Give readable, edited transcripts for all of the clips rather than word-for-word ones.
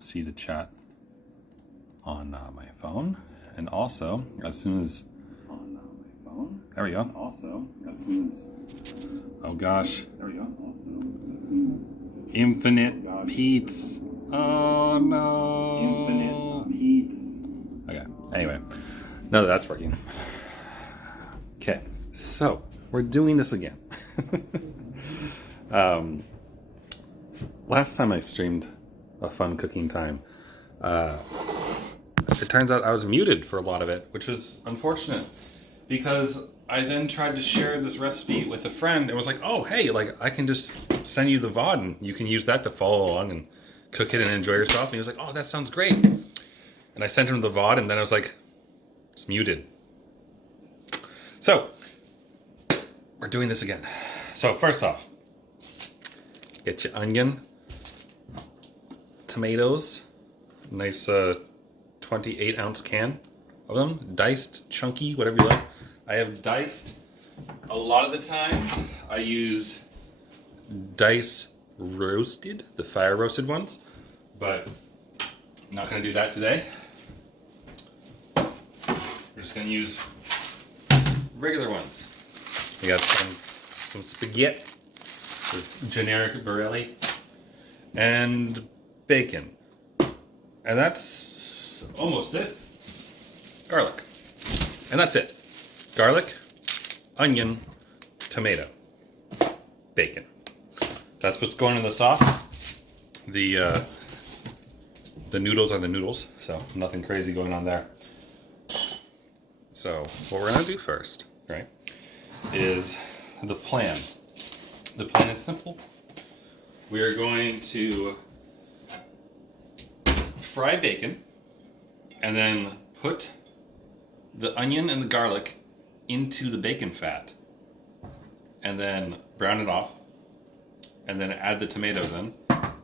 see the chat on my phone, and also as soon as there we go. Oh gosh. There we go. Infinite Pete's. Oh no. Infinite Pete's. Okay. Anyway, now that's working. Okay. So we're doing this again. Last time I streamed a fun cooking time, it turns out I was muted for a lot of it, which was unfortunate because I then tried to share this recipe with a friend and was like, oh, hey, like I can just send you the VOD and you can use that to follow along and cook it and enjoy yourself. And he was like, oh, that sounds great. And I sent him the VOD and then I was like, it's muted. So we're doing this again. So first off, get your onion, tomatoes, nice 28-ounce can of them, diced, chunky, whatever you like. I have diced. A lot of the time, I use dice roasted, the fire roasted ones, but I'm not going to do that today. We're just going to use regular ones. We got some spaghetti with generic Borelli and bacon, and that's almost it. Garlic, and that's it. Garlic, onion, tomato, bacon. That's what's going in the sauce. The noodles are the noodles, so nothing crazy going on there. So what we're gonna do first, right, is the plan. The plan is simple. We are going to fry bacon and then put the onion and the garlic into the bacon fat and then brown it off and then add the tomatoes in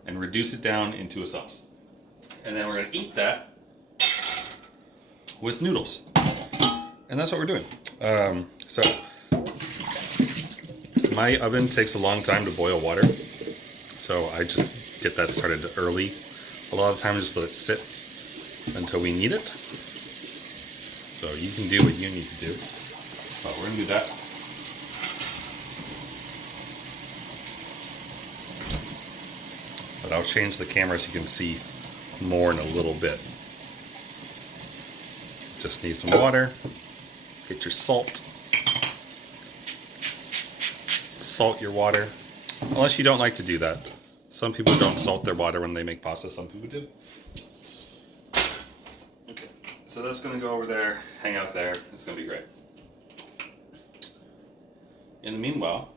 and reduce it down into a sauce. And then we're going to eat that with noodles. And that's what we're doing. So my oven takes a long time to boil water, so I just get that started early. A lot of the time, just let it sit until we need it. So you can do what you need to do. But we're gonna do that. But I'll change the camera so you can see more in a little bit. Just need some water. Get your salt. Salt your water. Unless you don't like to do that. Some people don't salt their water when they make pasta, some people do. Okay, so that's gonna go over there, hang out there, it's gonna be great. In the meanwhile,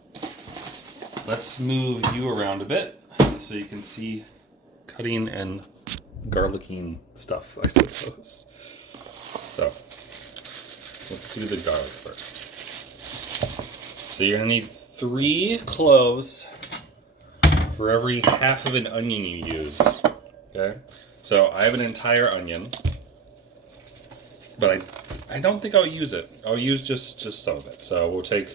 let's move you around a bit so you can see cutting and garlicking stuff, I suppose. So, let's do the garlic first. So you're gonna need 3 cloves for every half of an onion you use, okay? So I have an entire onion, but I don't think I'll use it. I'll use just some of it. So we'll take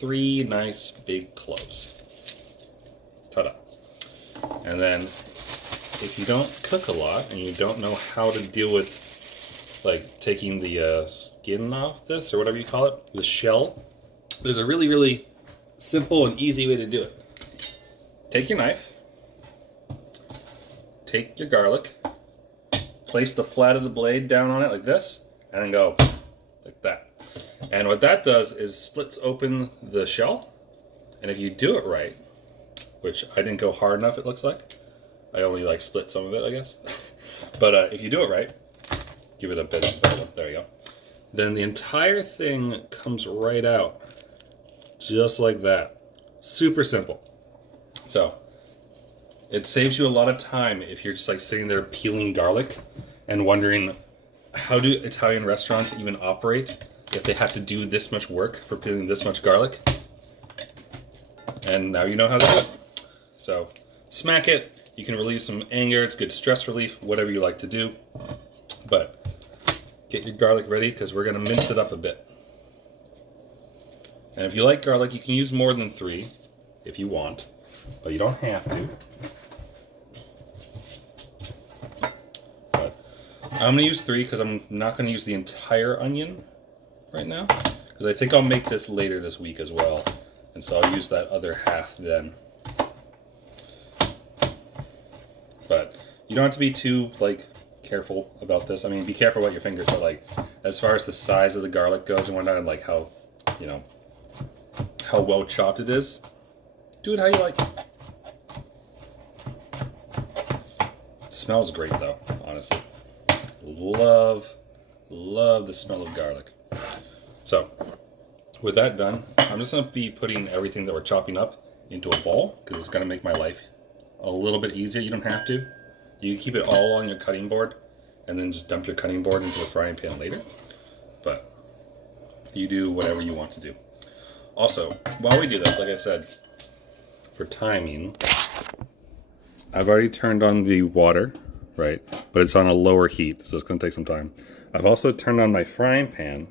3 nice big cloves. Ta-da. And then if you don't cook a lot and you don't know how to deal with like taking the skin off this or whatever you call it, the shell, there's a really, really simple and easy way to do it. Take your knife, take your garlic, place the flat of the blade down on it like this, and then go like that. And what that does is splits open the shell, and if you do it right, which I didn't go hard enough it looks like, I only like split some of it I guess, but if you do it right, give it a bit of, there you go, then the entire thing comes right out, just like that. Super simple. So, it saves you a lot of time if you're just like sitting there peeling garlic and wondering how do Italian restaurants even operate if they have to do this much work for peeling this much garlic. And now you know how to do it. So, smack it. You can relieve some anger. It's good stress relief, whatever you like to do. But get your garlic ready because we're going to mince it up a bit. And if you like garlic, you can use more than 3 if you want. But you don't have to. I'm gonna use 3 because I'm not gonna use the entire onion right now, because I think I'll make this later this week as well, and so I'll use that other half then. But you don't have to be too like careful about this. I mean, be careful about your fingers, but like as far as the size of the garlic goes and whatnot, and like how, you know, how well chopped it is, do it how you like. It smells great though, honestly. Love the smell of garlic. So with that done, I'm just gonna be putting everything that we're chopping up into a bowl, because it's gonna make my life a little bit easier. You don't have to. You can keep it all on your cutting board and then just dump your cutting board into the frying pan later. But you do whatever you want to do. Also, while we do this, like I said, for timing, I've already turned on the water, right? But it's on a lower heat, so it's gonna take some time. I've also turned on my frying pan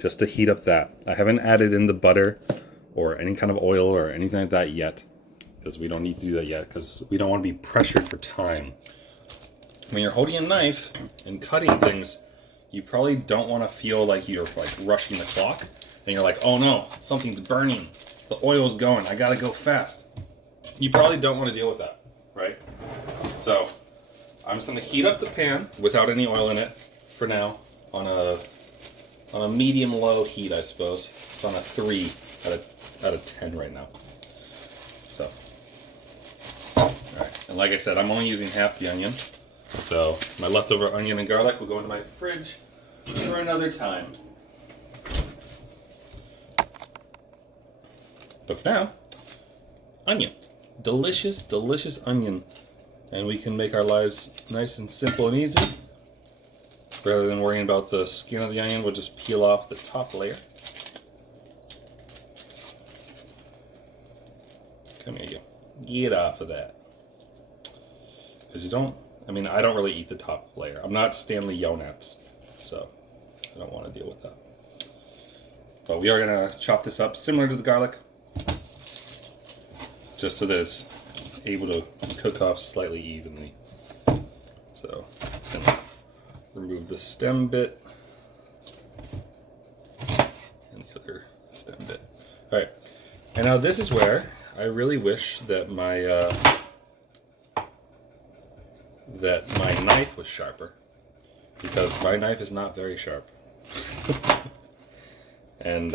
just to heat up that. I haven't added in the butter or any kind of oil or anything like that yet, because we don't need to do that yet, because we don't want to be pressured for time. When you're holding a knife and cutting things, you probably don't want to feel like you're like rushing the clock, and you're like, oh no, something's burning, the oil's going, I gotta go fast. You probably don't want to deal with that, right? So I'm just gonna heat up the pan without any oil in it for now on a medium-low heat, I suppose. It's on a 3 out of 10 right now. So, alright, and like I said, I'm only using half the onion. So my leftover onion and garlic will go into my fridge for another time. But for now, onion. Delicious, delicious onion. And we can make our lives nice and simple and easy. Rather than worrying about the skin of the onion, we'll just peel off the top layer. Come here, you. Get off of that. Because you don't, I mean, I don't really eat the top layer. I'm not Stanley Yonats, so I don't want to deal with that. But we are going to chop this up similar to the garlic, just so that it's able to cook off slightly evenly. So it's going to remove the stem bit and the other stem bit. All right, and now this is where I really wish that my knife was sharper, because my knife is not very sharp. and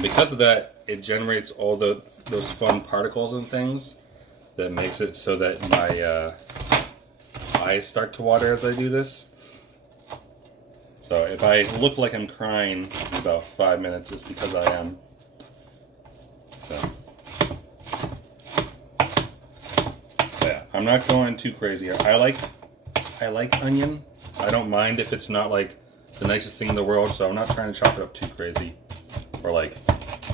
because of that, it generates all those fun particles and things that makes it so that my eyes start to water as I do this. So if I look like I'm crying in about 5 minutes, it's because I am. So yeah, I'm not going too crazy here. I like onion. I don't mind if it's not like the nicest thing in the world, so I'm not trying to chop it up too crazy or like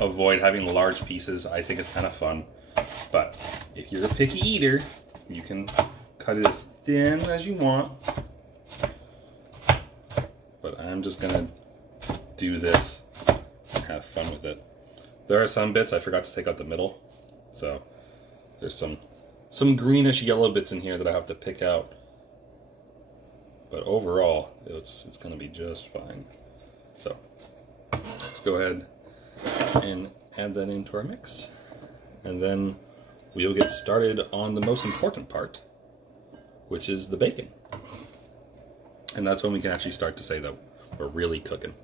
avoid having large pieces. I think it's kind of fun. But if you're a picky eater, you can cut it as thin as you want. But I'm just gonna do this and have fun with it. There are some bits I forgot to take out the middle, so there's some greenish yellow bits in here that I have to pick out. But overall, it's gonna be just fine. So let's go ahead and add that into our mix, and then we'll get started on the most important part, which is the bacon. And that's when we can actually start to say that we're really cooking.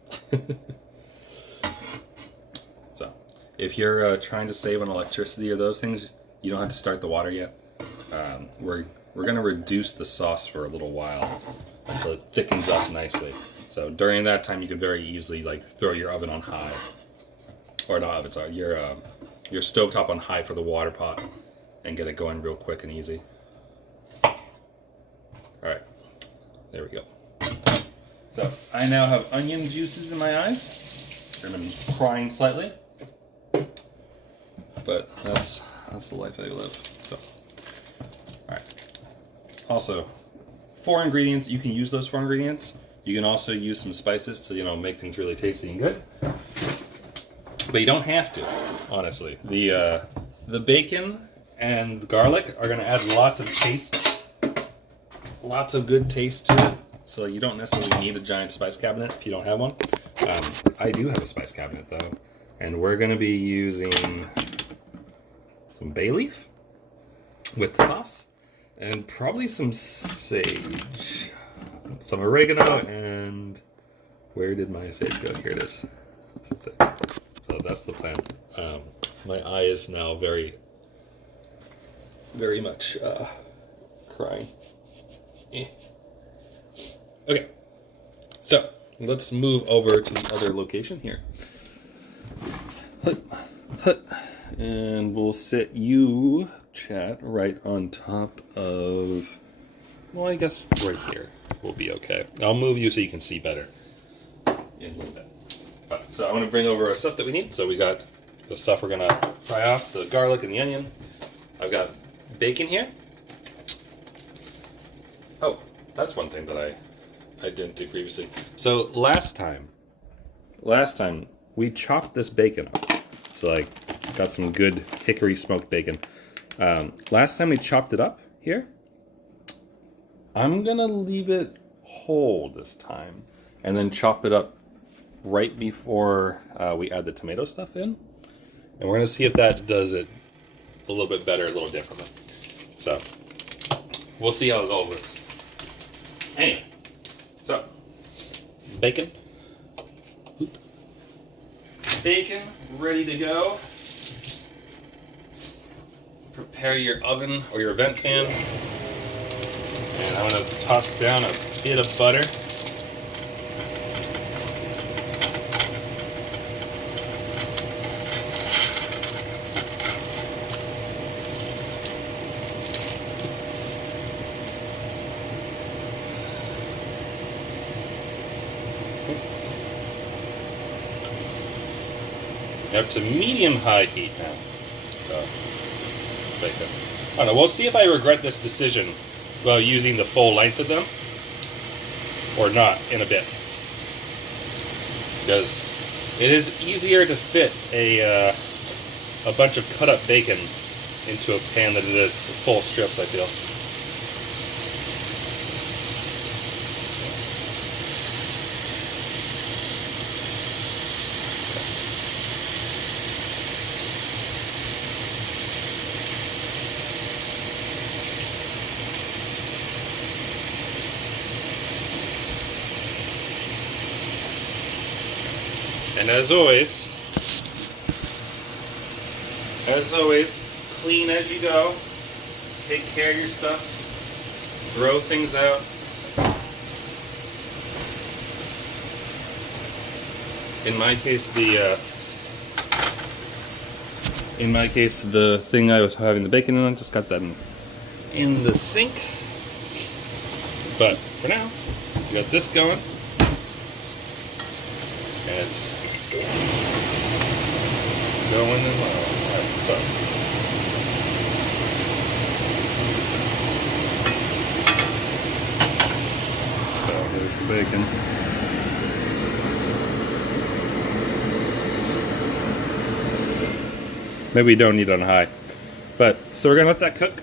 So if you're trying to save on electricity or those things, you don't have to start the water yet. We're going to reduce the sauce for a little while until it thickens up nicely. So during that time, you can very easily like throw your oven on high, or not oven, sorry, your stovetop on high for the water pot, and get it going real quick and easy. All right, there we go. So I now have onion juices in my eyes, and I'm crying slightly, but that's the life I live. So, all right. Also, 4 ingredients. You can use those 4 ingredients. You can also use some spices to make things really tasty and good. But you don't have to, honestly. The bacon and the garlic are going to add lots of taste lots of good taste to it, so you don't necessarily need a giant spice cabinet if you don't have one. I do have a spice cabinet though, and we're gonna be using some bay leaf with the sauce, and probably some sage, some oregano, and where did my sage go? Here it is. So that's the plan. My eye is now very much crying. Okay, so let's move over to the other location here. And we'll sit you, chat, right on top of, well, I guess right here will be okay. I'll move you so you can see better in a little bit. So I'm going to bring over our stuff that we need. So we got the stuff we're going to fry off, the garlic and the onion. I've got bacon here. Oh, that's one thing that I didn't do previously. So last time we chopped this bacon up. So like got some good hickory smoked bacon. Last time we chopped it up here. I'm going to leave it whole this time and then chop it up right before we add the tomato stuff in. And we're going to see if that does it a little bit better, a little differently. So we'll see how it all works. Anyway, so bacon. Bacon ready to go. Prepare your oven or your vent fan. And I'm going to toss down a bit of butter. Up to medium-high heat now. Bacon. I don't know, we'll see if I regret this decision about using the full length of them or not in a bit. Because it is easier to fit a bunch of cut-up bacon into a pan than it is full strips, I feel. And as always, clean as you go. Take care of your stuff. Throw things out. In my case, the thing I was having the bacon in, I just got that in the sink. But for now, we got this going. And it's going in well. Alright, so there's the bacon. Maybe we don't need it on high. But so we're gonna let that cook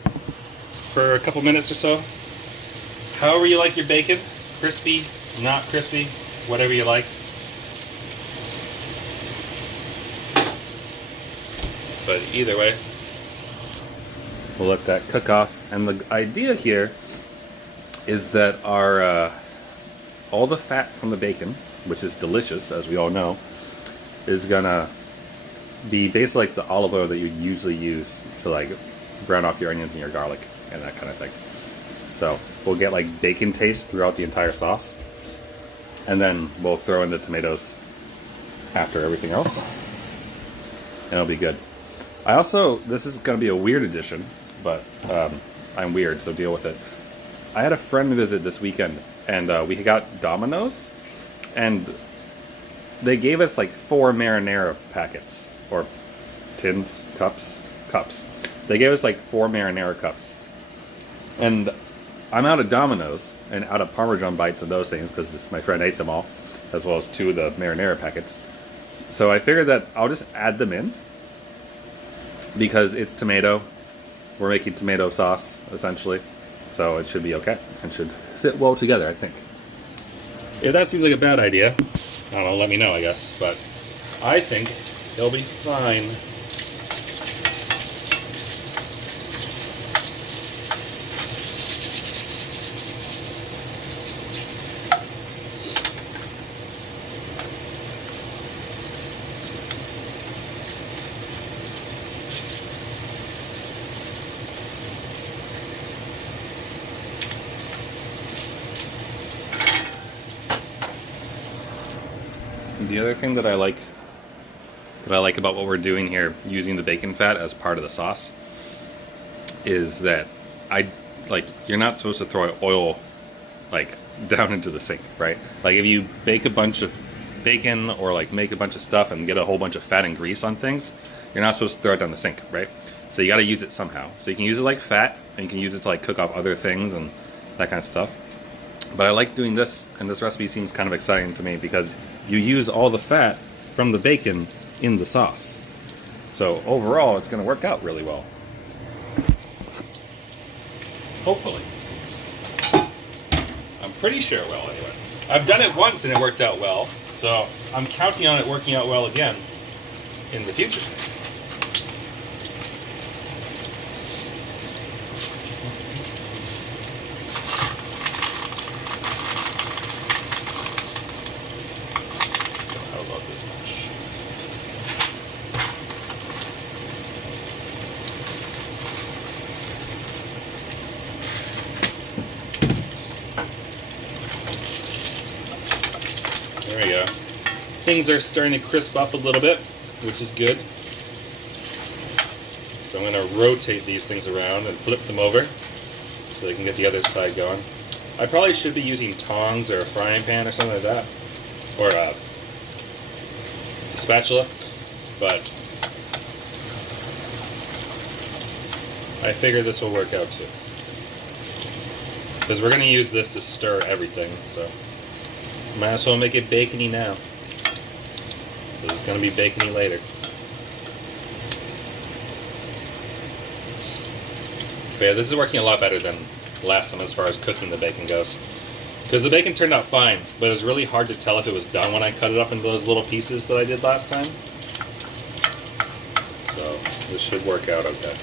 for a couple minutes or so. However you like your bacon, crispy, not crispy, whatever you like. But either way, we'll let that cook off. And the idea here is that our all the fat from the bacon, which is delicious, as we all know, is gonna be basically like the olive oil that you usually use to like brown off your onions and your garlic and that kind of thing. So we'll get like bacon taste throughout the entire sauce, and then we'll throw in the tomatoes after everything else, and it'll be good. I also, this is going to be a weird addition, but I'm weird, so deal with it. I had a friend visit this weekend, and we got Domino's, and they gave us like 4 marinara packets, or tins, cups. They gave us like 4 marinara cups. And I'm out of Domino's, and out of Parmesan bites and those things, because my friend ate them all, as well as 2 of the marinara packets. So I figured that I'll just add them in, because it's tomato. We're making tomato sauce, essentially. So it should be okay. It should fit well together, I think. If that seems like a bad idea, I don't know, let me know, I guess. But I think it'll be fine. The other thing that I like about what we're doing here, using the bacon fat as part of the sauce, is that you're not supposed to throw oil like down into the sink, right? Like if you bake a bunch of bacon or like make a bunch of stuff and get a whole bunch of fat and grease on things, you're not supposed to throw it down the sink, right? So you got to use it somehow. So you can use it like fat, and you can use it to like cook off other things and that kind of stuff. But I like doing this, and this recipe seems kind of exciting to me because you use all the fat from the bacon in the sauce. So overall, it's going to work out really well. Hopefully. I'm pretty sure it will anyway. I've done it once and it worked out well, so I'm counting on it working out well again in the future. There we go. Things are starting to crisp up a little bit, which is good. So I'm going to rotate these things around and flip them over so they can get the other side going. I probably should be using tongs or a frying pan or something like that, or a spatula, but I figure this will work out too. Because we're going to use this to stir everything, so might as well make it bacony now. So it's going to be bacony later. But yeah, this is working a lot better than last time as far as cooking the bacon goes. Because the bacon turned out fine, but it was really hard to tell if it was done when I cut it up into those little pieces that I did last time. So this should work out okay.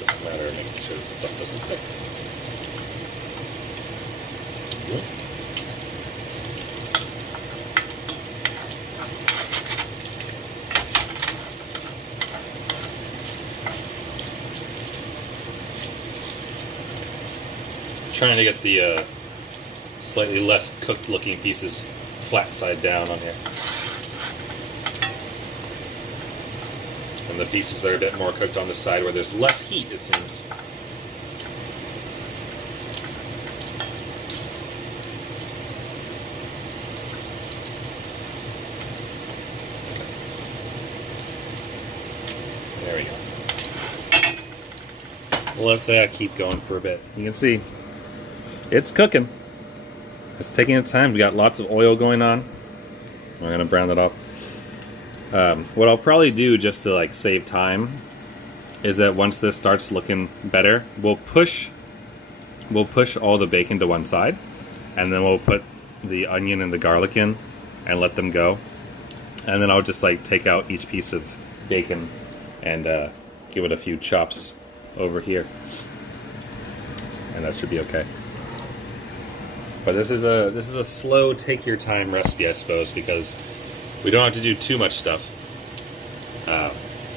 Just a matter of making sure this stuff doesn't stick. Good. Trying to get the slightly less cooked looking pieces flat side down on here. And the pieces that are a bit more cooked on the side where there's less heat, it seems. There we go. We'll let that keep going for a bit. You can see it's cooking. It's taking its time. We got lots of oil going on. I'm gonna brown that off. What I'll probably do just to like save time is that once this starts looking better, we'll push all the bacon to one side, and then we'll put the onion and the garlic in and let them go. And then I'll just like take out each piece of bacon and give it a few chops over here, and that should be okay. But this is a slow, take your time recipe, I suppose, because we don't have to do too much stuff.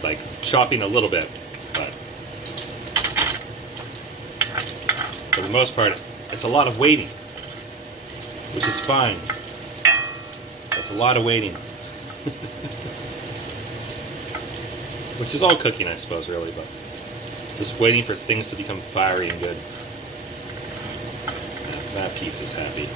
Like chopping a little bit, but for the most part, it's a lot of waiting, which is fine. It's a lot of waiting. Which is all cooking, I suppose, really, but just waiting for things to become fiery and good. That piece is happy.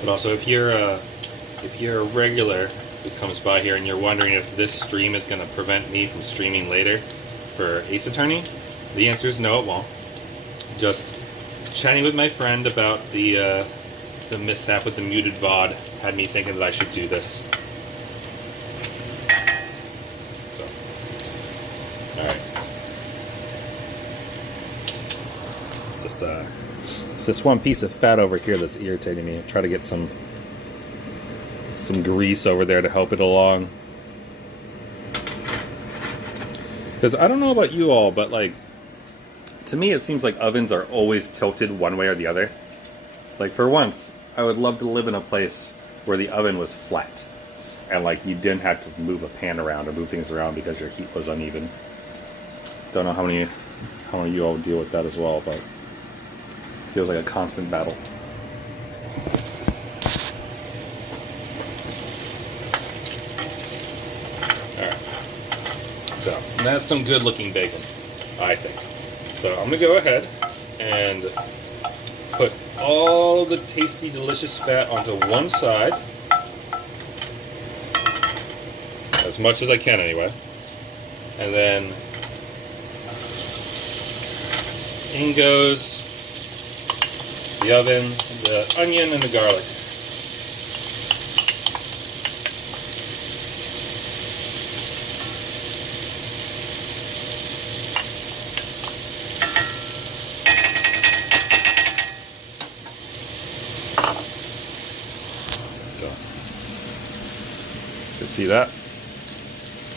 But also, if you're a regular who comes by here and you're wondering if this stream is going to prevent me from streaming later for Ace Attorney, the answer is no, it won't. Just chatting with my friend about the mishap with the muted VOD had me thinking that I should do this. Alright. It's this one piece of fat over here that's irritating me. Try to get some grease over there to help it along. Because I don't know about you all, but like, to me it seems like ovens are always tilted one way or the other. Like for once, I would love to live in a place where the oven was flat. And like you didn't have to move a pan around or move things around because your heat was uneven. Don't know how many of you all deal with that as well, but it feels like a constant battle. Alright. So, that's some good looking bacon, I think. So I'm gonna go ahead and put all the tasty, delicious fat onto one side. As much as I can anyway. And then in goes the oven, the onion, and the garlic. So, you can see that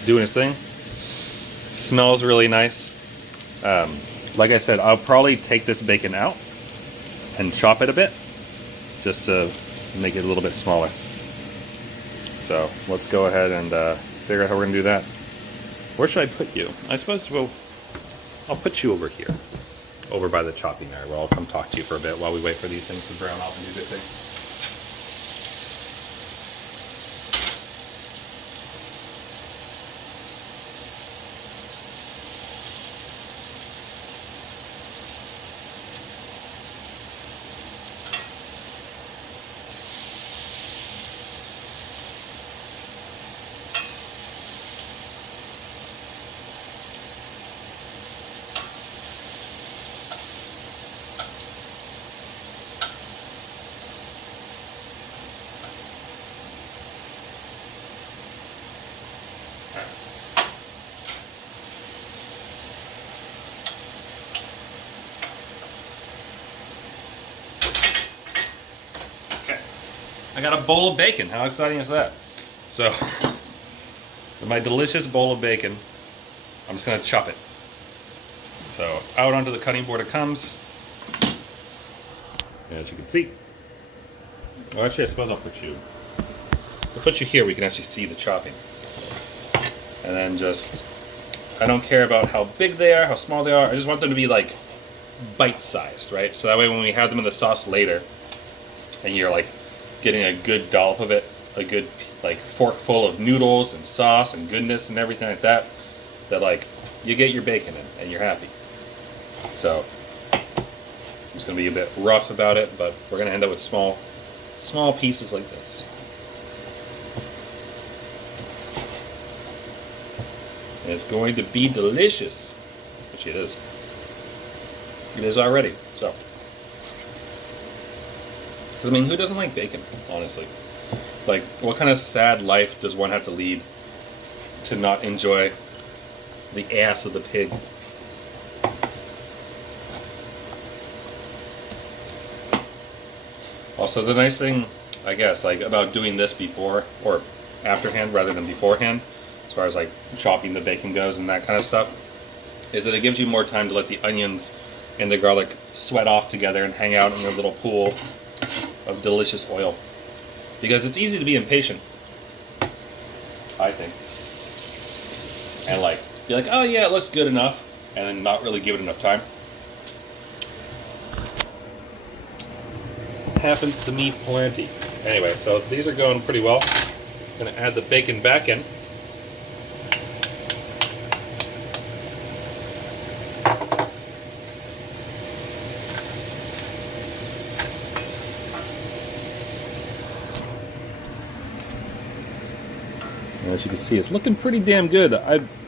doing its thing. Smells really nice. Like I said, I'll probably take this bacon out and chop it a bit just to make it a little bit smaller. So let's go ahead and figure out how we're gonna do that. Where should I put you? I suppose I'll put you over here, over by the chopping area, where I'll come talk to you for a bit while we wait for these things to brown off and do good things. I got a bowl of bacon. How exciting is that? So, with my delicious bowl of bacon, I'm just going to chop it. So, out onto the cutting board it comes. As you can see. Well, actually, I suppose I'll put you here where you can actually see the chopping. And then just, I don't care about how big they are, how small they are. I just want them to be like bite-sized, right? So that way when we have them in the sauce later, and you're like getting a good dollop of it, a good like fork full of noodles and sauce and goodness and everything like that, that like you get your bacon in and you're happy. So it's gonna be a bit rough about it, but we're gonna end up with small pieces like this. And it's going to be delicious, which it is. It is already. So. Because, I mean, who doesn't like bacon, honestly? Like, what kind of sad life does one have to lead to not enjoy the ass of the pig? Also, the nice thing, I guess, like, about doing this before, or afterhand rather than beforehand, as far as, like, chopping the bacon goes and that kind of stuff, is that it gives you more time to let the onions and the garlic sweat off together and hang out in their little pool of delicious oil, because it's easy to be impatient, I think, and like be like, oh yeah, it looks good enough, and then not really give it enough time. It happens to me plenty. Anyway, so these are going pretty well. I'm gonna add the bacon back in. As you can see, it's looking pretty damn good.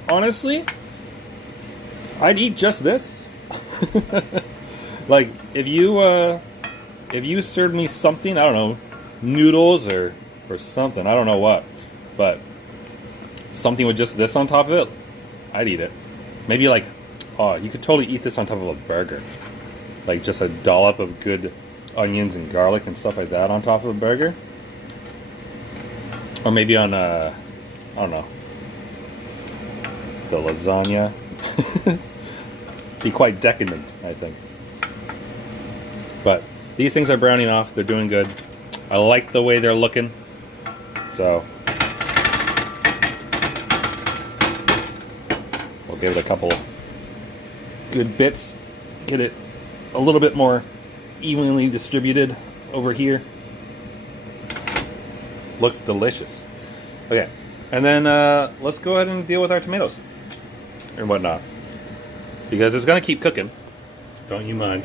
Honestly, I'd eat just this. Like, if you served me something, I don't know, noodles or something, I don't know what, but something with just this on top of it, I'd eat it. Maybe like, oh, you could totally eat this on top of a burger. Like just a dollop of good onions and garlic and stuff like that on top of a burger. Or maybe on, I don't know, the lasagna. Be quite decadent, I think. But these things are browning off. They're doing good. I like the way they're looking. So we'll give it a couple good bits. Get it a little bit more evenly distributed over here. Looks delicious. Okay, and then let's go ahead and deal with our tomatoes and whatnot, because it's gonna keep cooking. Don't you mind?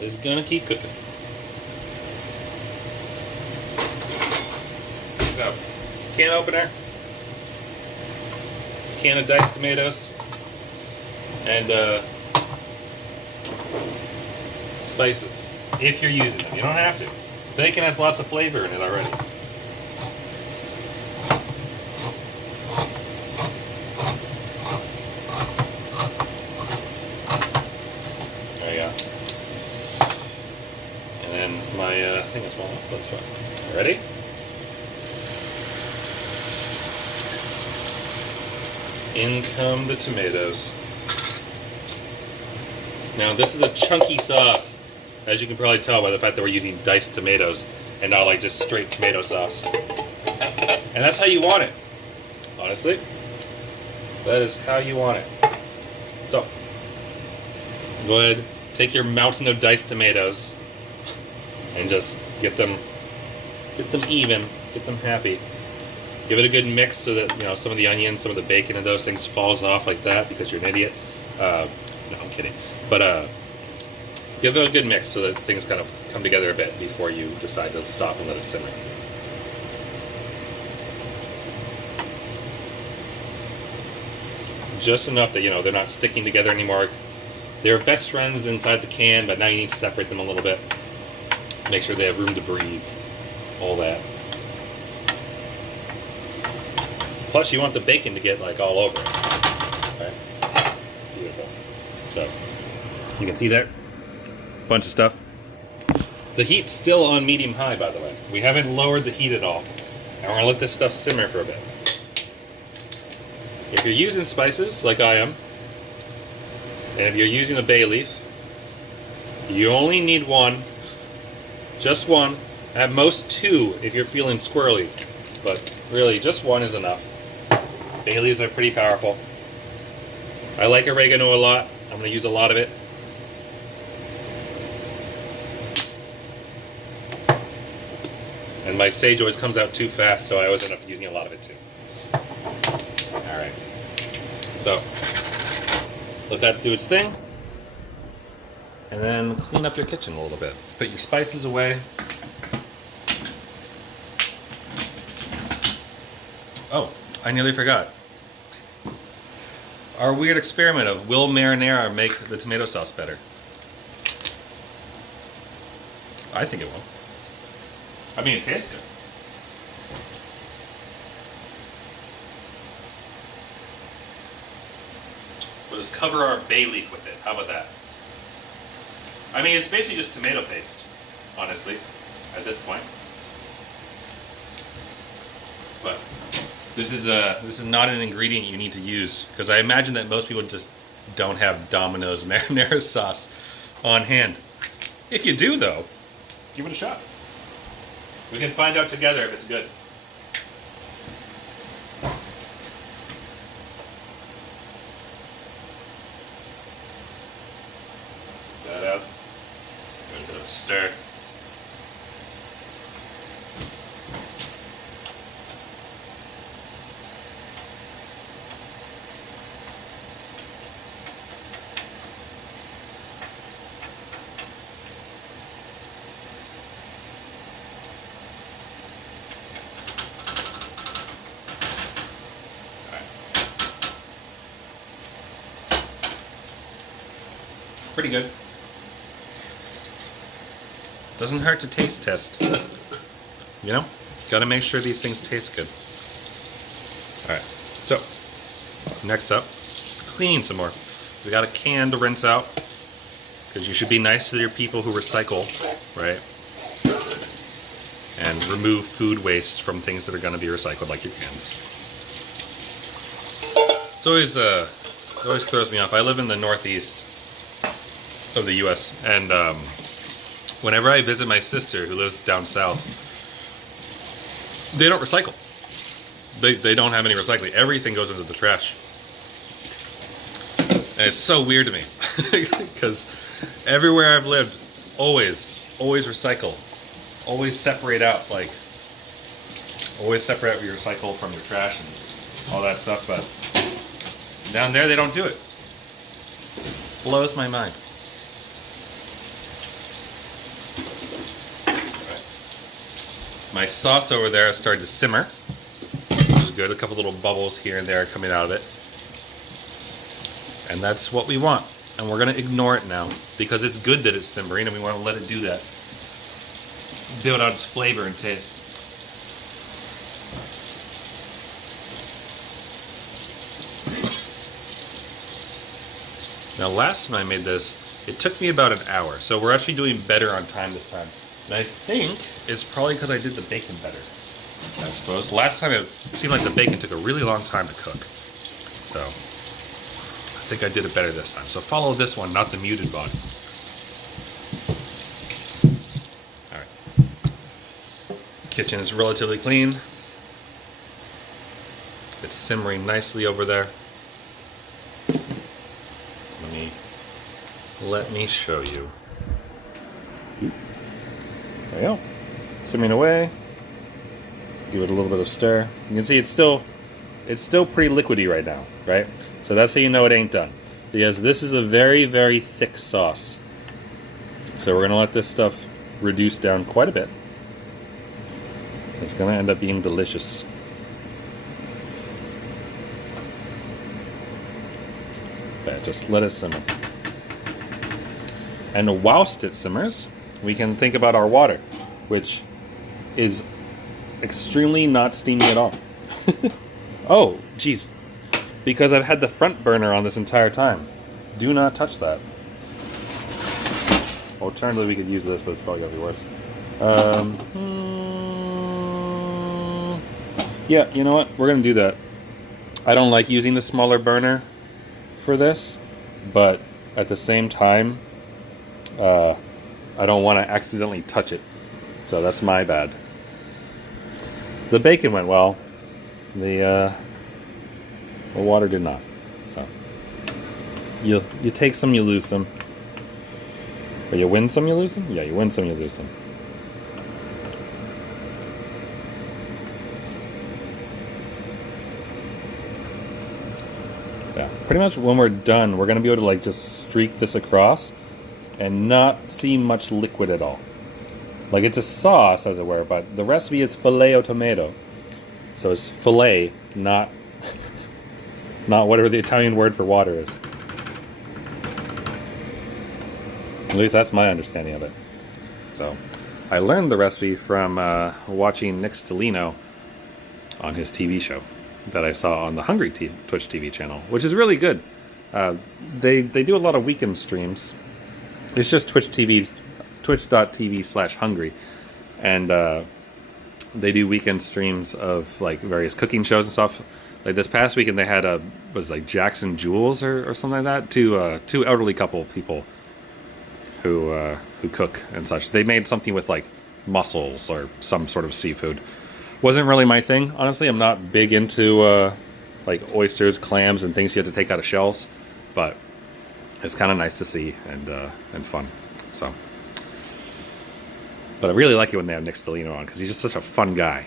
It's gonna keep cooking. So, can opener, can of diced tomatoes, and spices, if you're using them. You don't have to. Bacon has lots of flavor in it already. There you go. And then my thing is small enough, but it's fine. Ready? In come the tomatoes. Now this is a chunky sauce, as you can probably tell by the fact that we're using diced tomatoes and not like just straight tomato sauce. And that's how you want it, honestly. That is how you want it. So, go ahead, take your mountain of diced tomatoes and just get them even, get them happy. Give it a good mix so that, you know, some of the onions, some of the bacon and those things falls off like that because you're an idiot. No, I'm kidding. But give it a good mix so that things kind of come together a bit before you decide to stop and let it simmer. Just enough that, you know, they're not sticking together anymore. They're best friends inside the can, but now you need to separate them a little bit. Make sure they have room to breathe. All that. Plus, you want the bacon to get like all over it. Okay. Beautiful. So, you can see there, bunch of stuff. The heat's still on medium-high, by the way. We haven't lowered the heat at all. And we're gonna let this stuff simmer for a bit. If you're using spices, like I am, and if you're using a bay leaf, you only need one, just one, at most two if you're feeling squirrely. But really, just one is enough. Bay leaves are pretty powerful. I like oregano a lot. I'm gonna use a lot of it. And my sage always comes out too fast, so I always end up using a lot of it too. Alright. So, let that do its thing. And then clean up your kitchen a little bit. Put your spices away. Oh, I nearly forgot. Our weird experiment of will marinara make the tomato sauce better? I think it will. I mean, it tastes good. We'll just cover our bay leaf with it. How about that? I mean, it's basically just tomato paste, honestly, at this point. But this is not an ingredient you need to use, because I imagine that most people just don't have Domino's marinara sauce on hand. If you do, though, give it a shot. We can find out together if it's good. That out. Give it a bit of a stir. Pretty good. Doesn't hurt to taste test. You know? Gotta make sure these things taste good. Alright, so next up, clean some more. We got a can to rinse out, because you should be nice to your people who recycle, right? And remove food waste from things that are going to be recycled, like your cans. It's always it always throws me off. I live in the northeast of the U.S. and whenever I visit my sister who lives down south, they don't recycle. They don't have any recycling. Everything goes into the trash, and it's so weird to me because everywhere I've lived, always recycle. Always separate out, like, always separate your recycle from your trash and all that stuff, but down there they don't do it. Blows my mind. My sauce over there has started to simmer, which is good. A couple little bubbles here and there coming out of it. And that's what we want. And we're going to ignore it now because it's good that it's simmering and we want to let it do that. Build out its flavor and taste. Now last time I made this, it took me about an hour, so we're actually doing better on time this time. And I think it's probably because I did the bacon better, I suppose. Last time it seemed like the bacon took a really long time to cook. So I think I did it better this time. So follow this one, not the muted bot. Kitchen is relatively clean. It's simmering nicely over there. Let me show you. There you go. Simmering away. Give it a little bit of stir. You can see it's still pretty liquidy right now, right? So that's how you know it ain't done. Because this is a very, very thick sauce. So we're gonna let this stuff reduce down quite a bit. It's going to end up being delicious. But just let it simmer. And whilst it simmers, we can think about our water, which is extremely not steamy at all. Oh, geez. Because I've had the front burner on this entire time. Do not touch that. Alternatively, we could use this, but it's probably going to be worse. Yeah, you know what? We're going to do that. I don't like using the smaller burner for this, but at the same time, I don't want to accidentally touch it. So that's my bad. The bacon went well. The water did not. So you take some, you lose some. Or you win some, you lose some? Yeah, you win some, you lose some. Yeah, pretty much when we're done, we're going to be able to like just streak this across and not see much liquid at all. Like it's a sauce, as it were, but the recipe is filet o tomato. So it's filet, not whatever the Italian word for water is. At least that's my understanding of it. So I learned the recipe from watching Nick Stellino on his TV show that I saw on the Hungry Twitch TV channel, which is really good. They do a lot of weekend streams. It's just twitch.tv/hungry, and they do weekend streams of like various cooking shows and stuff. Like this past weekend, they had was like Jackson Jules or something like that. Two elderly people who cook and such. They made something with like mussels or some sort of seafood. Wasn't really my thing, honestly. I'm not big into like oysters, clams, and things you have to take out of shells, but it's kind of nice to see and fun. So, but I really like it when they have Nick Stellino on because he's just such a fun guy.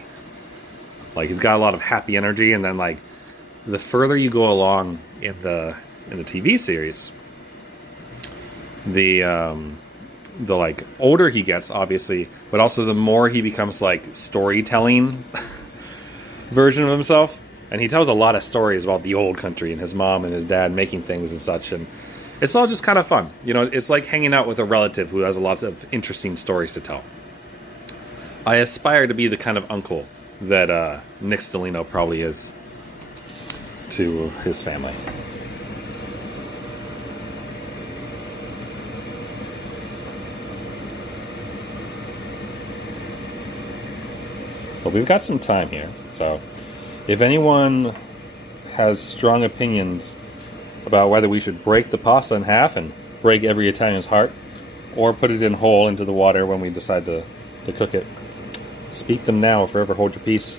Like he's got a lot of happy energy, and then like the further you go along in the TV series, the like older he gets, obviously, but also the more he becomes like storytelling version of himself, and he tells a lot of stories about the old country and his mom and his dad making things and such, and it's all just kind of fun. You know, it's like hanging out with a relative who has a lot of interesting stories to tell. I aspire to be the kind of uncle that Nick Stellino probably is to his family. But we've got some time here, so if anyone has strong opinions about whether we should break the pasta in half and break every Italian's heart, or put it in whole into the water when we decide to cook it, speak them now or forever hold your peace.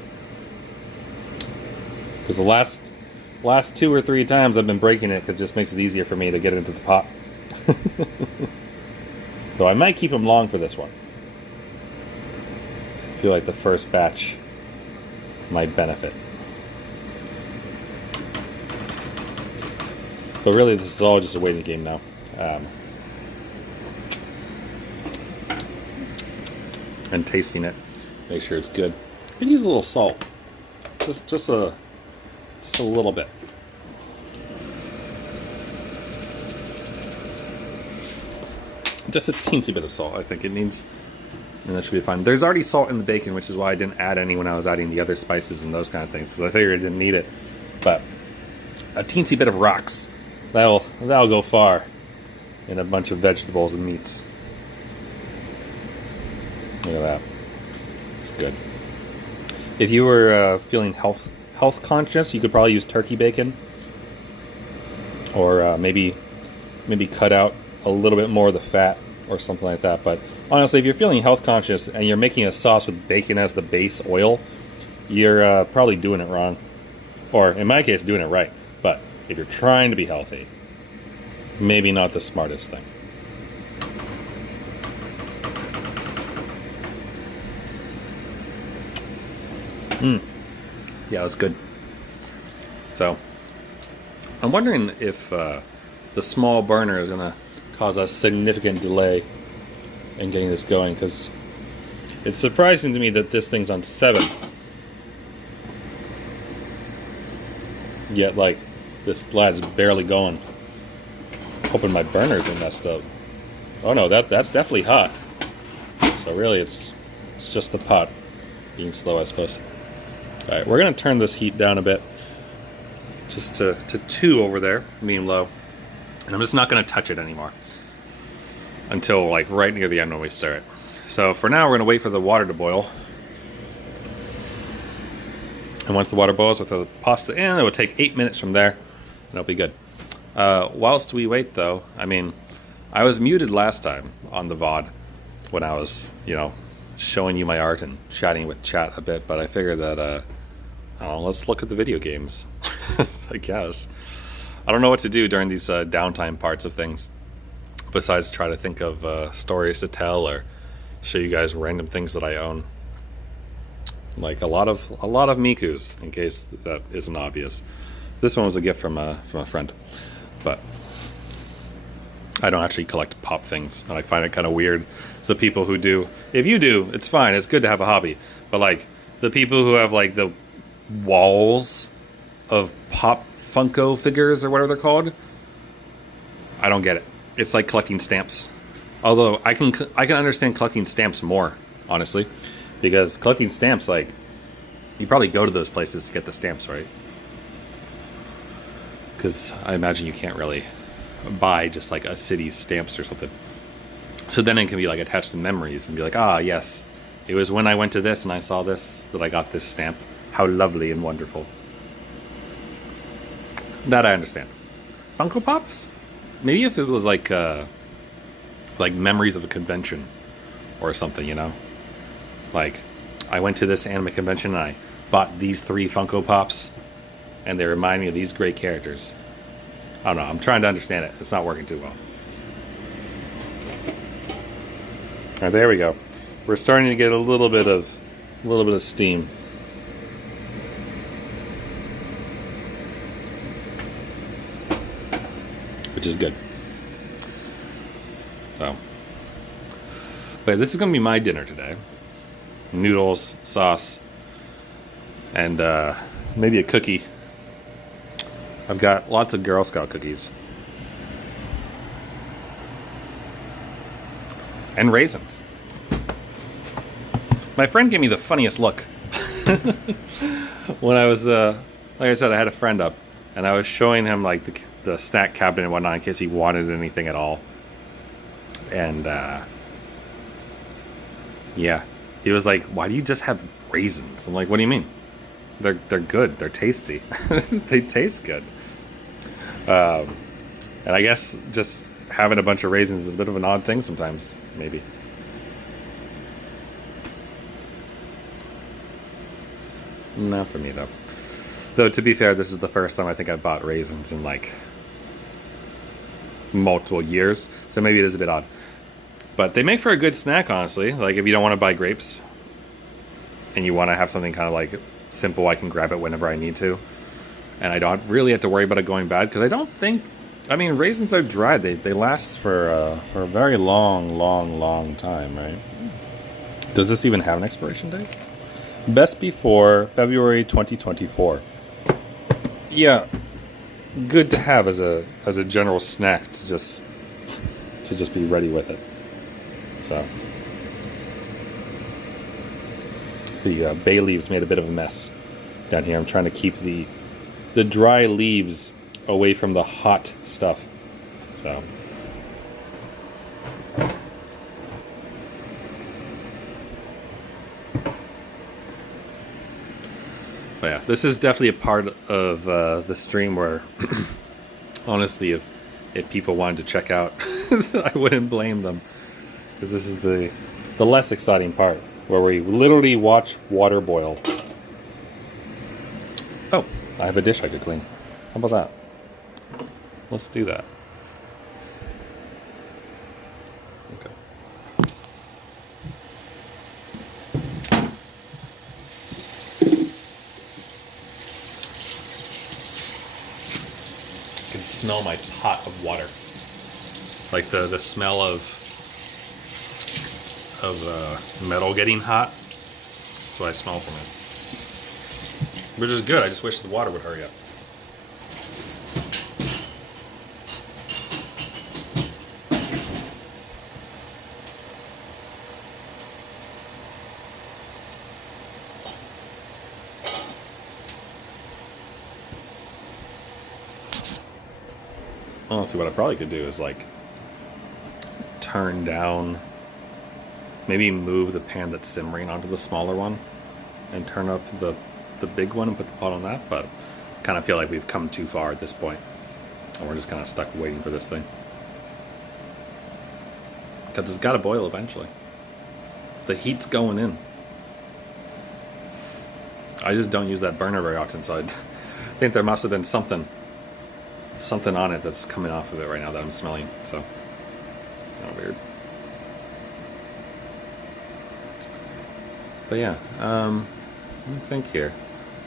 Because the last 2 or 3 times I've been breaking it because it just makes it easier for me to get it into the pot. Though I might keep them long for this one. I feel like the first batch might benefit. But really, this is all just a waiting game now. And tasting it, make sure it's good. You can use a little salt, just a little bit. Just a teensy bit of salt, I think it needs, and that should be fine. There's already salt in the bacon, which is why I didn't add any when I was adding the other spices and those kind of things, because I figured I didn't need it. But a teensy bit of rocks, that'll go far in a bunch of vegetables and meats. Look at that. It's good. If you were feeling health conscious, you could probably use turkey bacon, or maybe cut out a little bit more of the fat or something like that. But honestly, if you're feeling health conscious and you're making a sauce with bacon as the base oil, you're probably doing it wrong, or in my case, doing it right. But if you're trying to be healthy, maybe not the smartest thing. Yeah, that's good. So, I'm wondering if the small burner is going to cause a significant delay in getting this going, because it's surprising to me that this thing's on 7. Yet, like, this lad's barely going. Hoping my burner isn't messed up. Oh no, that's definitely hot. So really, it's just the pot being slow, I suppose. All right, we're gonna turn this heat down a bit, just to 2 over there, medium low, and I'm just not gonna touch it anymore until like right near the end when we stir it. So for now, we're gonna wait for the water to boil, and once the water boils, we'll throw the pasta in. It will take 8 minutes from there, and it'll be good. Whilst we wait, though, I mean, I was muted last time on the VOD when I was, showing you my art and chatting with chat a bit, but I figured that, I don't know, let's look at the video games, I guess. I don't know what to do during these downtime parts of things, besides try to think of stories to tell or show you guys random things that I own. Like a lot of Mikus, in case that isn't obvious. This one was a gift from a friend, but I don't actually collect pop things, and I find it kind of weird, the people who do. If you do, it's fine, it's good to have a hobby, but like the people who have like the walls of pop Funko figures or whatever they're called, I don't get it. It's like collecting stamps. Although I can understand collecting stamps more, honestly, because collecting stamps, like, you probably go to those places to get the stamps, right? Because I imagine you can't really buy just like a city's stamps or something. So then it can be like attached to memories and be like, ah, yes, it was when I went to this and I saw this that I got this stamp. How lovely and wonderful. That I understand. Funko Pops? Maybe if it was like memories of a convention or something, Like, I went to this anime convention and I bought these 3 Funko Pops and they remind me of these great characters. I don't know, I'm trying to understand it. It's not working too well. Alright, there we go. We're starting to get a little bit of steam. Which is good. So, but this is going to be my dinner today. Noodles, sauce, and maybe a cookie. I've got lots of Girl Scout cookies. And raisins. My friend gave me the funniest look. When I was, like I said, I had a friend up, and I was showing him like the snack cabinet and whatnot in case he wanted anything at all. And yeah, he was like, why do you just have Raisins. I'm like, what do you mean? They're good. They're tasty. They taste good. And I guess just having a bunch of raisins is a bit of an odd thing sometimes, maybe. Not for me, though. Though, to be fair, this is the first time I think I've bought raisins in, like, multiple years. So maybe it is a bit odd. But they make for a good snack, honestly. Like, if you don't want to buy grapes and you want to have something kind of, like, simple, I can grab it whenever I need to. And I don't really have to worry about it going bad, because I don't think... I mean, raisins are dried. They last for a very long time, right? Does this even have an expiration date? Best before February 2024. Yeah, good to have as a general snack to just be ready with it. So the bay leaves made a bit of a mess down here. I'm trying to keep the dry leaves away from the hot stuff. So but yeah, this is definitely a part of the stream where honestly, if people wanted to check out, I wouldn't blame them, because this is the less exciting part, where we literally watch water boil. Oh, I have a dish I could clean. How about that? Let's do that. Okay. I can smell my pot of water. Like the smell of metal getting hot. That's what I smell from it. Which is good. I just wish the water would hurry up. Honestly, what I probably could do is like turn down, maybe move the pan that's simmering onto the smaller one and turn up the big one and put the pot on that, but I kind of feel like we've come too far at this point and we're just kind of stuck waiting for this thing, because it's got to boil eventually. The heat's going in. I just don't use that burner very often, so I think there must have been something on it that's coming off of it right now that I'm smelling. So, kind of weird. But yeah, let me think here.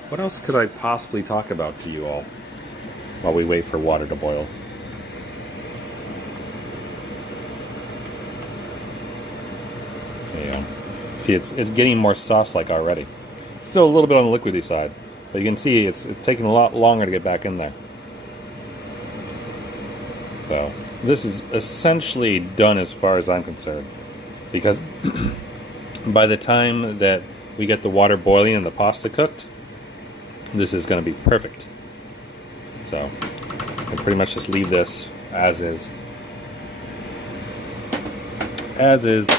What else could I possibly talk about to you all while we wait for water to boil? There you go. See, it's getting more sauce-like already. Still a little bit on the liquidy side, but you can see it's taking a lot longer to get back in there. So this is essentially done as far as I'm concerned, because by the time that we get the water boiling and the pasta cooked, this is going to be perfect. So I can pretty much just leave this as is. As is.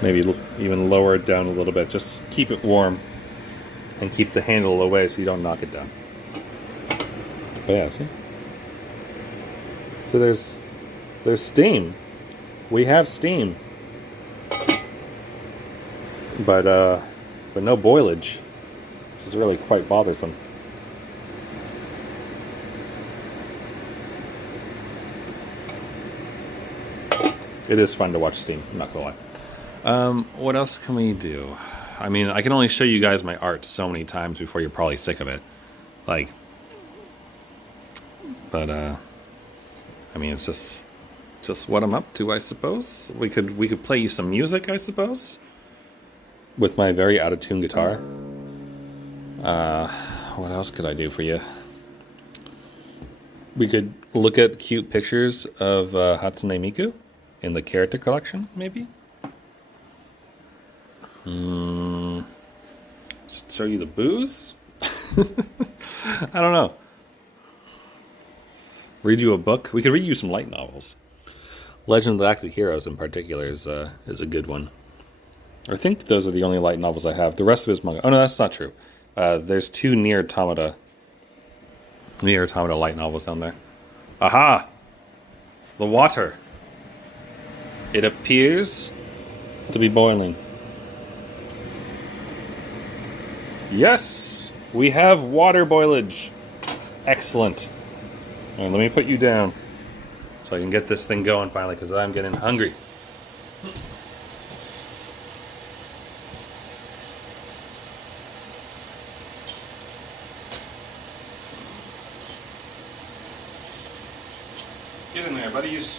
Maybe even lower it down a little bit. Just keep it warm and keep the handle away so you don't knock it down. But yeah, see? So there's steam. We have steam. But no boilage, which is really quite bothersome. It is fun to watch steam, I'm not gonna lie. What else can we do? I mean, I can only show you guys my art so many times before you're probably sick of it. Like, but I mean, it's just what I'm up to, I suppose. We could play you some music, I suppose, with my very out of tune guitar. What else could I do for you? We could look at cute pictures of Hatsune Miku in the character collection, maybe. Show you the booze? I don't know. Read you a book. We could read you some light novels. Legend of the Galactic Heroes in particular is a good one. I think those are the only light novels I have. The rest of it is manga. Oh no, that's not true. There's 2 Nier Automata light novels down there. Aha! The water. It appears to be boiling. Yes! We have water boilage. Excellent. All right, let me put you down so I can get this thing going finally, because I'm getting hungry. Get in there, buddies.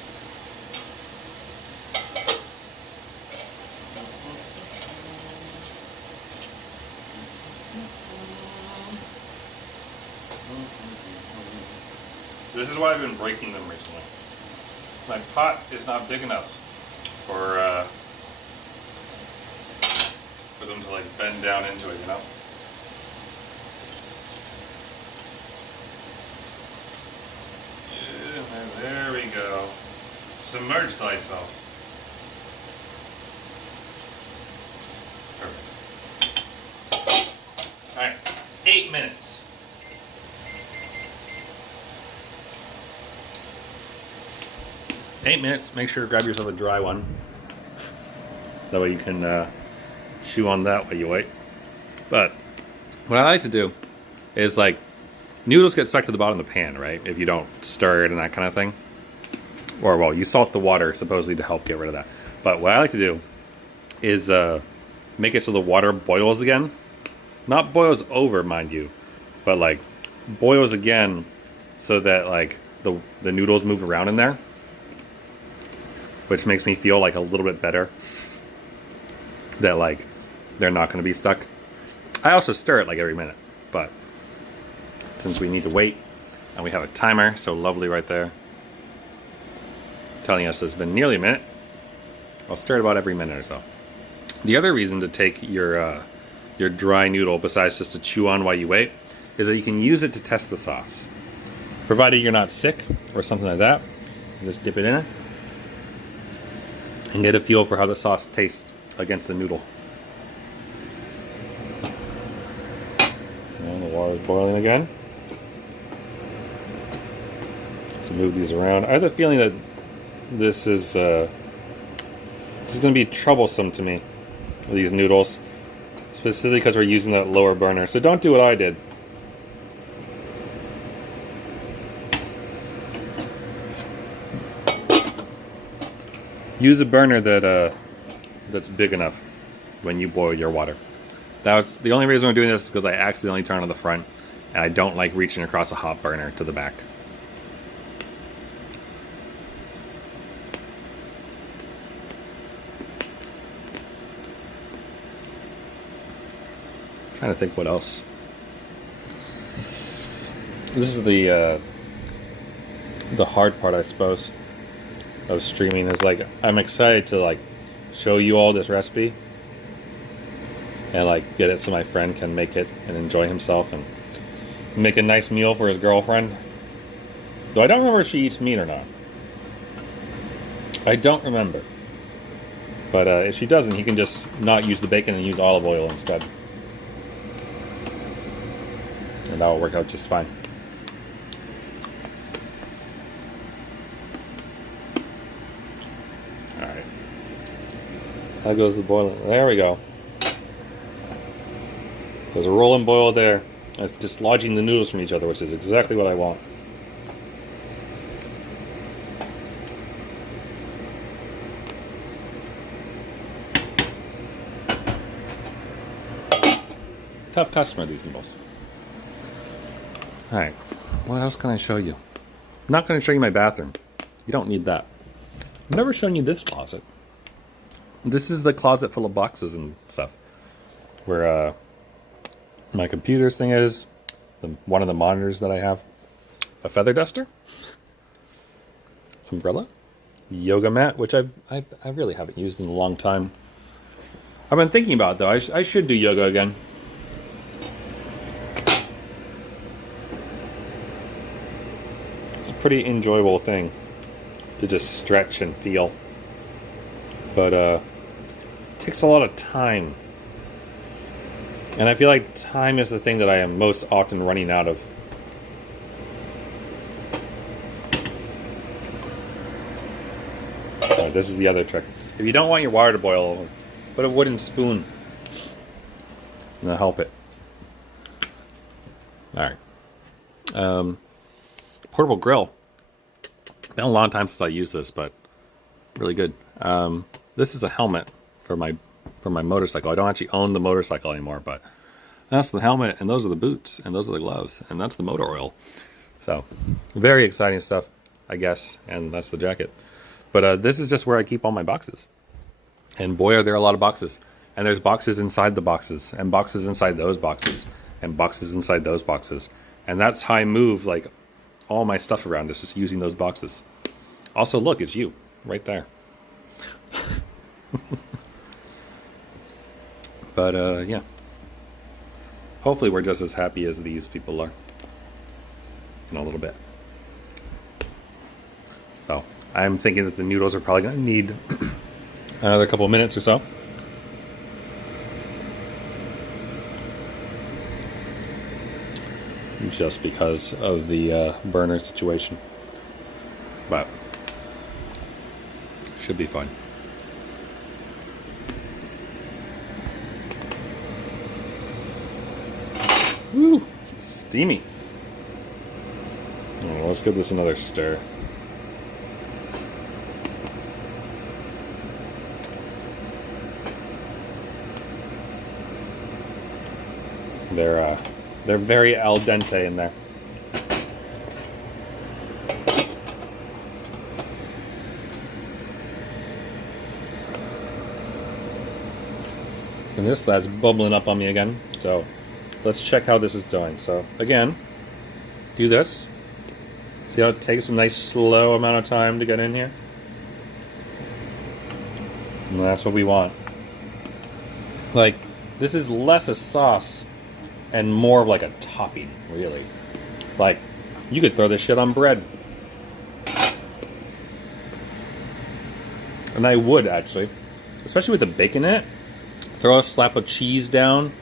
This is why I've been breaking them recently. My pot is not big enough for them to like bend down into it, you know? Yeah, there we go. Submerge thyself. Perfect. Alright, 8 minutes. Make sure to grab yourself a dry one. That way you can chew on that while you wait. But what I like to do is, like, noodles get stuck to the bottom of the pan, right? If you don't stir it and that kind of thing. Or, well, you salt the water supposedly to help get rid of that. But what I like to do is make it so the water boils again. Not boils over, mind you, but like boils again so that like the noodles move around in there. Which makes me feel like a little bit better that like they're not going to be stuck. I also stir it like every minute, but since we need to wait and we have a timer so lovely right there telling us it's been nearly a minute, I'll stir it about every minute or so. The other reason to take your dry noodle, besides just to chew on while you wait, is that you can use it to test the sauce. Provided you're not sick or something like that, you just dip it in it and get a feel for how the sauce tastes against the noodle. And the water's boiling again. Let's move these around. I have the feeling that this is going to be troublesome to me, these noodles. Specifically because we're using that lower burner. So don't do what I did. Use a burner that's big enough when you boil your water. That's the only reason we're doing this is because I accidentally turned on the front and I don't like reaching across a hot burner to the back. Trying to think what else. This is the hard part, I suppose, of streaming. Is like I'm excited to like show you all this recipe and like get it so my friend can make it and enjoy himself and make a nice meal for his girlfriend. Though I don't remember if she eats meat or not. I don't remember. But if she doesn't, he can just not use the bacon and use olive oil instead. And that will work out just fine. Alright. That goes the boiling. There we go. There's a rolling boil there. It's dislodging the noodles from each other, which is exactly what I want. Tough customer, these noodles. Alright, what else can I show you? I'm not going to show you my bathroom. You don't need that. I've never shown you this closet. This is the closet full of boxes and stuff. Where my computer's thing is. One of the monitors that I have. A feather duster. Umbrella. Yoga mat, which I really haven't used in a long time. I've been thinking about it though. I should do yoga again. Pretty enjoyable thing to just stretch and feel, but takes a lot of time. And I feel like time is the thing that I am most often running out of. Oh, this is the other trick. If you don't want your water to boil, put a wooden spoon. And that'll help it. Alright. Portable grill. Been a long time since I used this, but really good. This is a helmet for my motorcycle. I don't actually own the motorcycle anymore, but that's the helmet, and those are the boots, and those are the gloves, and that's the motor oil. So, very exciting stuff, I guess, and that's the jacket. But this is just where I keep all my boxes. And boy, are there a lot of boxes. And there's boxes inside the boxes, and boxes inside those boxes, and boxes inside those boxes. And that's how I move, like, all my stuff around, is just using those boxes. Also, look, it's you, right there. But, yeah. Hopefully we're just as happy as these people are. In a little bit. So, I'm thinking that the noodles are probably going to need another couple of minutes or so. Just because of the burner situation. But, should be fun. Woo! Steamy. Oh, let's give this another stir. They're very al dente in there. And this that's bubbling up on me again. So let's check how this is doing. So again, do this. See how it takes a nice slow amount of time to get in here? And that's what we want. Like, this is less a sauce and more of like a topping, really. Like, you could throw this shit on bread. And I would, actually. Especially with the bacon in it. Throw a slap of cheese down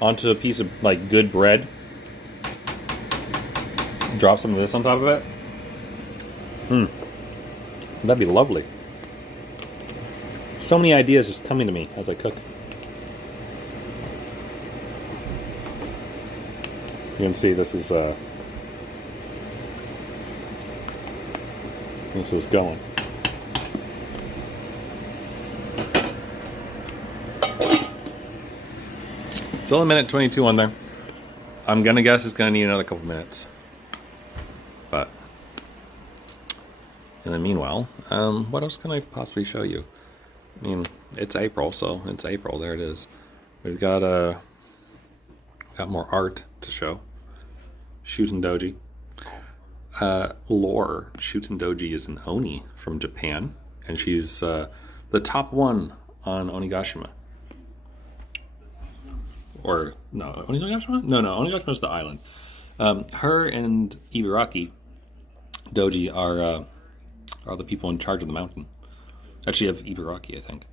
onto a piece of, like, good bread. Drop some of this on top of it. That'd be lovely. So many ideas just coming to me as I cook. You can see this is going. Still a minute 22 on there. I'm gonna guess it's gonna need another couple minutes. But in the meanwhile, what else can I possibly show you? I mean, it's April, so it's April. There it is. We've got more art to show. Shuten Doji. Lore. Shuten Doji is an oni from Japan, and she's the top one on Onigashima. Or, no, Onigashima? No, Onigashima is the island. Her and Ibaraki Doji are the people in charge of the mountain. Actually, have Ibaraki, I think.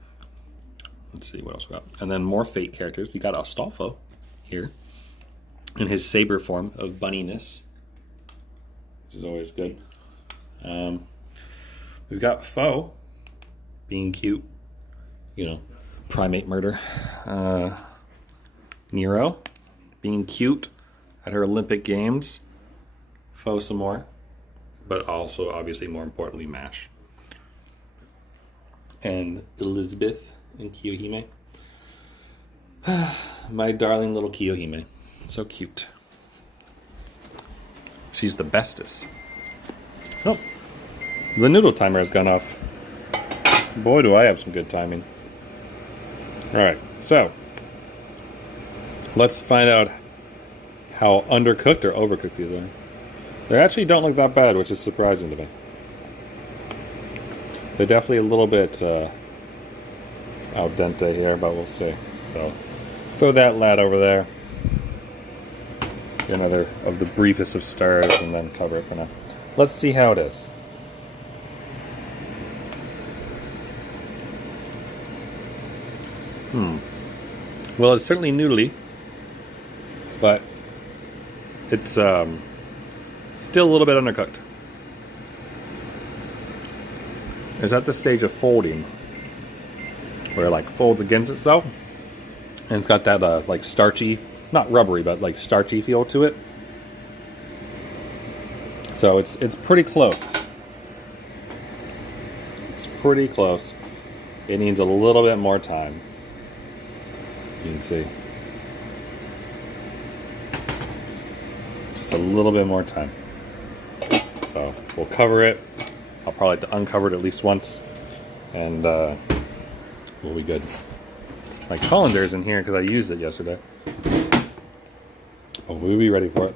Let's see what else we got. And then more Fate characters. We got Astolfo here in his saber form of bunniness, which is always good. We've got Foe being cute, you know, primate murder. Nero being cute at her Olympic Games. Foe some more, but also obviously more importantly MASH. And Elizabeth and Kiyohime. My darling little Kiyohime. So cute. She's the bestest. Oh, the noodle timer has gone off. Boy, do I have some good timing. Alright, so let's find out how undercooked or overcooked these are. They actually don't look that bad, which is surprising to me. They're definitely a little bit al dente here, but we'll see. So throw that lad over there. Get another of the briefest of stirs and then cover it for now. Let's see how it is. Well, it's certainly noodly, but it's still a little bit undercooked. It's at the stage of folding, where it like folds against itself, and it's got that like starchy, not rubbery, but like starchy feel to it. So it's pretty close. It's pretty close. It needs a little bit more time. You can see. Just a little bit more time. So we'll cover it. I'll probably have to uncover it at least once, and we'll be good. My colander's in here because I used it yesterday. Oh, we'll be ready for it.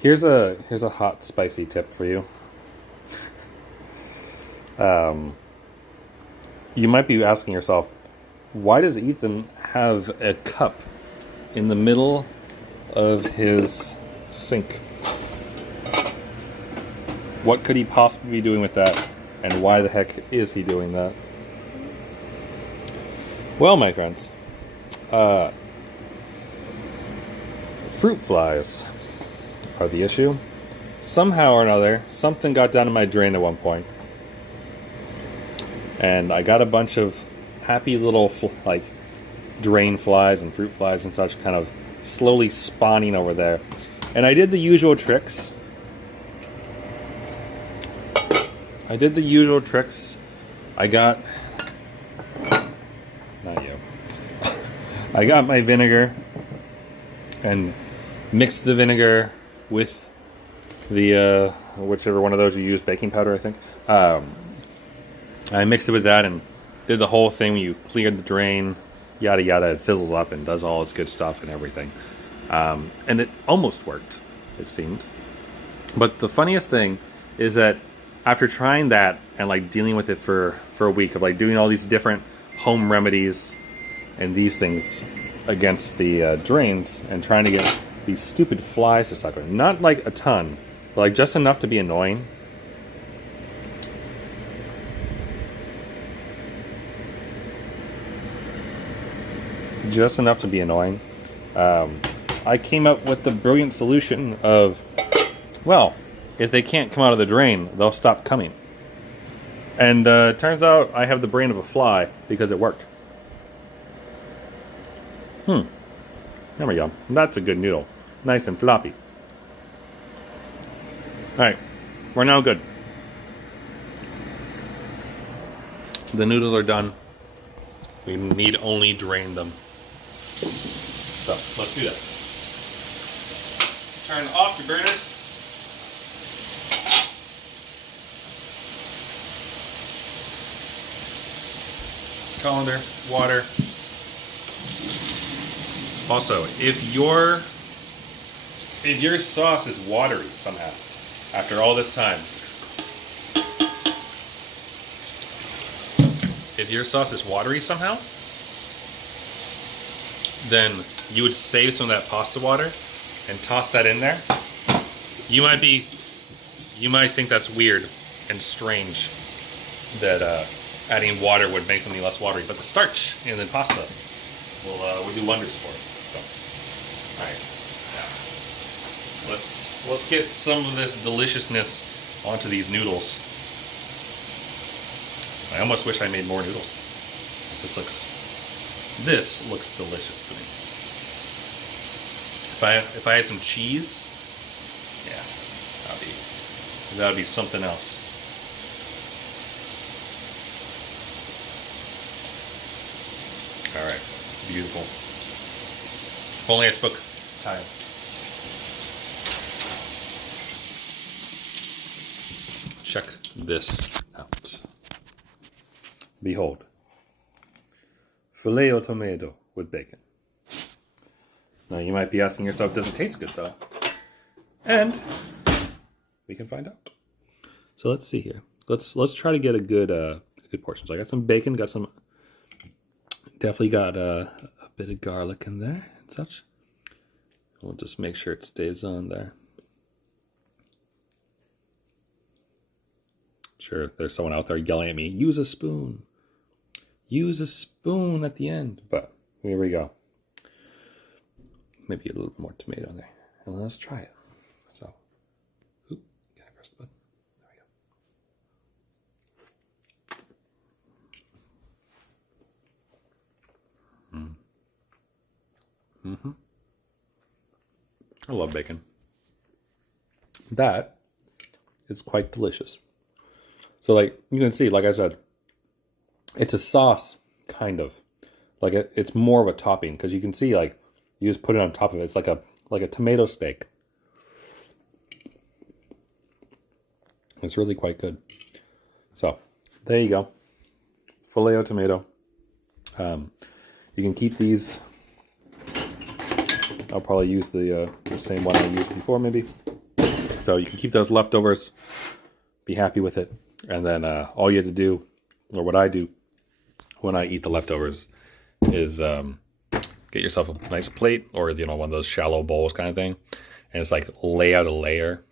Here's a hot spicy tip for you. You might be asking yourself, why does Ethan have a cup in the middle of his sink? What could he possibly be doing with that? And why the heck is he doing that? Well, my friends, fruit flies are the issue. Somehow or another, something got down in my drain at one point. And I got a bunch of happy little like drain flies and fruit flies and such kind of slowly spawning over there. And I did the usual tricks. I got, not you. I got my vinegar and mixed the vinegar with the, whichever one of those you use, baking powder, I think. I mixed it with that and did the whole thing where you cleared the drain, yada yada, it fizzles up and does all its good stuff and everything. And it almost worked, it seemed. But the funniest thing is that after trying that and like dealing with it for a week of like doing all these different home remedies and these things against the drains and trying to get these stupid flies to suck in, not like a ton, but like just enough to be annoying. Just enough to be annoying. I came up with the brilliant solution of, well, if they can't come out of the drain, they'll stop coming. And turns out I have the brain of a fly because it worked. There we go. That's a good noodle. Nice and floppy. Alright, we're now good. The noodles are done. We need only drain them. So, let's do that. Turn off your burners. Colander, water. Also, if your sauce is watery somehow, after all this time, then you would save some of that pasta water and toss that in there. You might think that's weird and strange that adding water would make something less watery, but the starch in the pasta will do wonders for it. So, all right, now let's get some of this deliciousness onto these noodles. I almost wish I made more noodles. This looks delicious to me. If I had some cheese, yeah, that'd be something else. All right, beautiful. If only I spoke Thai. Check this out. Behold. Filet o tomato with bacon. Now you might be asking yourself, does it taste good though? And we can find out. So let's see here. Let's try to get a good portion. So I got some bacon, definitely got a bit of garlic in there and such. We'll just make sure it stays on there. Sure, there's someone out there yelling at me, use a spoon. Use a spoon at the end, but Here we go. Maybe a little bit more tomato in there. And let's try it. So, oop, can I press the button? There we go. I love bacon. That is quite delicious. So like you can see, like I said, it's a sauce, kind of. Like it's more of a topping because you can see like you just put it on top of it. It's like a tomato steak. It's really quite good. So there you go, filet o tomato. You can keep these. I'll probably use the same one I used before, maybe. So you can keep those leftovers. Be happy with it, and then all you have to do, or what I do when I eat the leftovers, is get yourself a nice plate, or one of those shallow bowls kind of thing, and it's like lay out a layer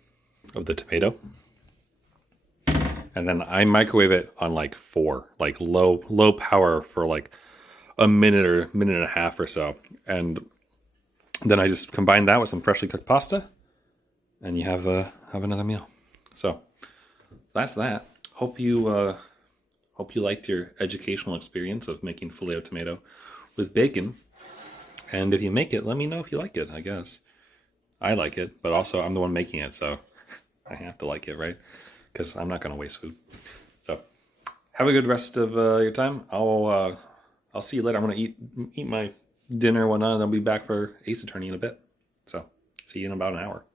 of the tomato, and then I microwave it on like 4, like low power for like a minute or minute and a half or so, and then I just combine that with some freshly cooked pasta, and you have another meal. So that's that. Hope you liked your educational experience of making filet o tomato with bacon. And if you make it, let me know if you like it, I guess. I like it, but also I'm the one making it, so I have to like it, right? Because I'm not going to waste food. So have a good rest of your time. I'll see you later. I'm going to eat my dinner and whatnot, and I'll be back for Ace Attorney in a bit. So see you in about an hour.